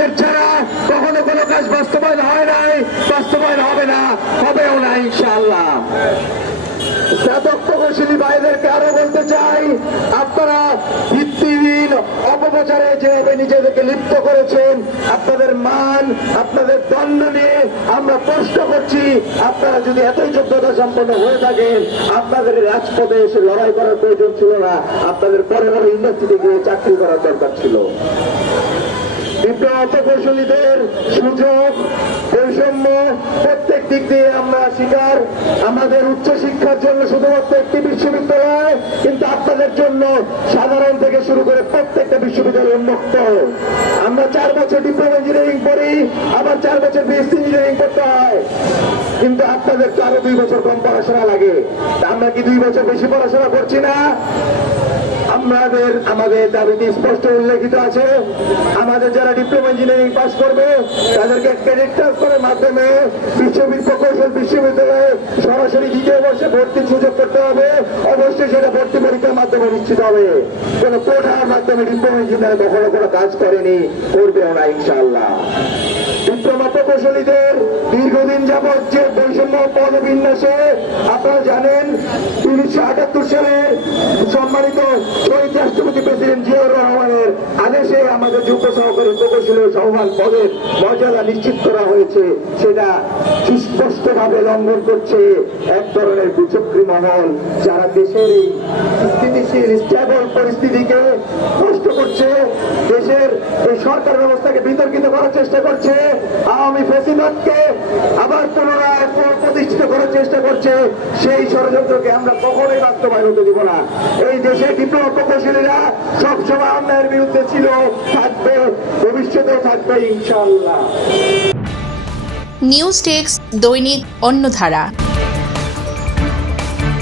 আপনাদের ছাড়া কখনো কোনো কাজ বাস্তবায়ন হয় নাই, বাস্তবায়ন হবে না, হবেও না প্রশ্ন করছি, আপনারা যদি এতই যোগ্যতা সম্পন্ন হয়ে থাকেন, আপনাদের রাজপথে এসে লড়াই করার প্রয়োজন ছিল না, আপনাদের পরে পরে ইন্ডাস্ট্রিতে গিয়ে চাকরি করার দরকার ছিল। বিপ্লব প্রকৌশলীদের সুযোগ, বৈষম্য প্রত্যেক দিক দিয়ে আমরা শিকার আমাদের উচ্চ শিক্ষার জন্য শুধুমাত্র একটি বিশ্ববিদ্যালয়, কিন্তু আপনাদের জন্য সাধারণ থেকে শুরু করে প্রত্যেকটা বিশ্ববিদ্যালয় উন্মুক্ত। আমরা চার বছর ডিপ্লোমা ইঞ্জিনিয়ারিং পড়ি, আবার চার বছর বিএসসি ইঞ্জিনিয়ারিং পড়তে হয়। কিন্তু আপনাদের তো আরও দুই বছর কম পড়াশোনা লাগে। আমরা কি দুই বছর বেশি পড়াশোনা করছি না? আমাদের আমাদের দাবিতে স্পষ্ট উল্লেখিত আছে। আমাদের যারা ডিপ্লোমা ইঞ্জিনিয়ারিং পাস করবে, তাদেরকে ক্রেডিট ট্রান্সফারের মাধ্যমে বিশ্ববিদ্যালয়, প্রকৌশল বিশ্ববিদ্যালয়ে সরাসরি দ্বিতীয় বর্ষে ভর্তির সুযোগ করতে হবে। অবশ্যই সেটা ভর্তি পরীক্ষার মাধ্যমে নিশ্চিত হবে। কোন কোঠার মাধ্যমে ডিপ্লোমা ইঞ্জিনিয়ার কখনো কোনো কাজ করেনি, করবেও না ইনশাআল্লাহ। ডিপ্লোমা প্রকৌশলীদের দীর্ঘদিন যাবৎ যে বৈষম্য পদবিন্যাসে আপনারা জানেন, উনিশশো আটাত্তর সালে সম্মানিত আদেশে আমাদের যুব সহকারী প্রকৌশলী সহমান পদের মর্যাদা নিশ্চিত করা হয়েছে। সেটা সুস্পষ্টভাবে লঙ্ঘন করছে এক ধরনের বিচক্রী মহল, যারা দেশের এই স্থিতিশীল স্টেবল পরিস্থিতিকে এই সরকার ব্যবস্থাকে বিতর্কিত করার চেষ্টা করছে। আওয়ামী ফেসিবাদকে আবার পুনরায় প্রতিষ্ঠিত করার চেষ্টা করছে। সেই ষড়যন্ত্রকে আমরা কখনোই বাস্তবায়ন হতে দিব না। এই দেশের ডিপ্লোমা প্রকৌশলীরা সবসময় অন্যায়ের বিরুদ্ধে ছিল, থাকবে, ভবিষ্যতেও থাকবে, ইনশাআল্লাহ। নিউজ টেক্স দৈনিক অন্যধারা